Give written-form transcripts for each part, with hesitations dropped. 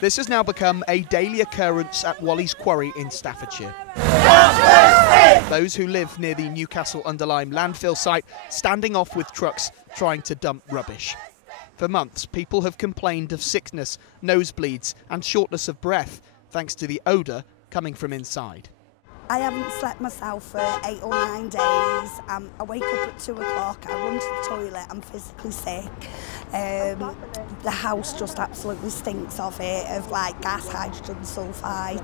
This has now become a daily occurrence at Walleys Quarry in Staffordshire. Those who live near the Newcastle-under-Lyme landfill site standing off with trucks trying to dump rubbish. For months, people have complained of sickness, nosebleeds and shortness of breath, thanks to the odour coming from inside. I haven't slept myself for 8 or 9 days. I wake up at 2 o'clock, I run to the toilet, I'm physically sick. The house just absolutely stinks of it, of like gas, hydrogen sulphide.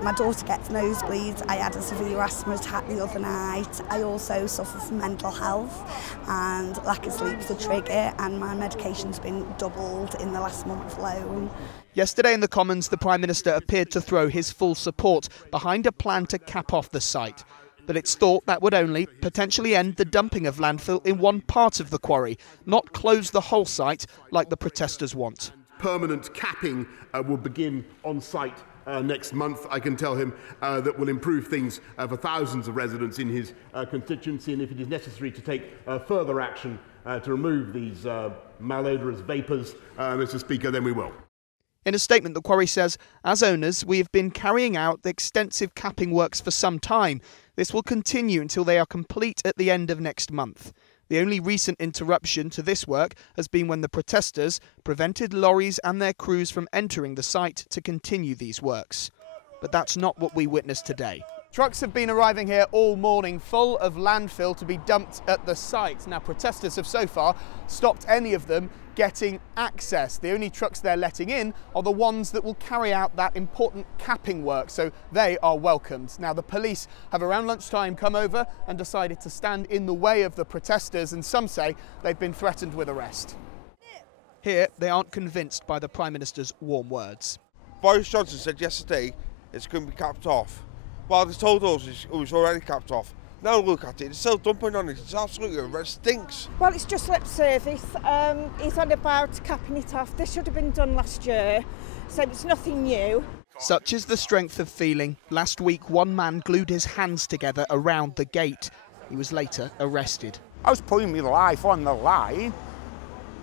My daughter gets nosebleeds. I had a severe asthma attack the other night. I also suffer from mental health, and lack of sleep's the trigger, and my medication's been doubled in the last month alone. Yesterday in the Commons, the Prime Minister appeared to throw his full support behind a plan to cap off the site. But it's thought that would only potentially end the dumping of landfill in one part of the quarry, not close the whole site like the protesters want. Permanent capping will begin on site next month. I can tell him that will improve things for thousands of residents in his constituency, and if it is necessary to take further action to remove these malodorous vapours, Mr. Speaker, then we will. In a statement, the quarry says, as owners, we have been carrying out the extensive capping works for some time. This will continue until they are complete at the end of next month. The only recent interruption to this work has been when the protesters prevented lorries and their crews from entering the site to continue these works. But that's not what we witnessed today. Trucks have been arriving here all morning, full of landfill to be dumped at the site. Now, protesters have so far stopped any of them getting access. The only trucks they're letting in are the ones that will carry out that important capping work, so they are welcomed. Now, the police have around lunchtime come over and decided to stand in the way of the protesters, and some say they've been threatened with arrest. Here, they aren't convinced by the Prime Minister's warm words. Boris Johnson said yesterday it's going to be capped off. Well, they told us it was already capped off. Now look at it, it's still dumping on it, it's absolutely, it stinks. Well, it's just lip service. He's on about capping it off. This should have been done last year, so it's nothing new. Such is the strength of feeling. Last week, one man glued his hands together around the gate. He was later arrested. I was putting my life on the line,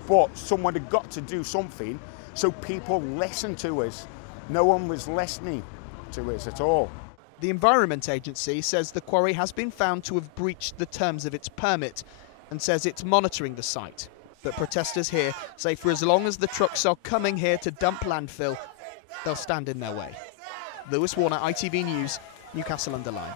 but someone had got to do something, so people listened to us. No one was listening to us at all. The Environment Agency says the quarry has been found to have breached the terms of its permit and says it's monitoring the site. But protesters here say for as long as the trucks are coming here to dump landfill, they'll stand in their way. Lewis Warner, ITV News, Newcastle-under-Lyme.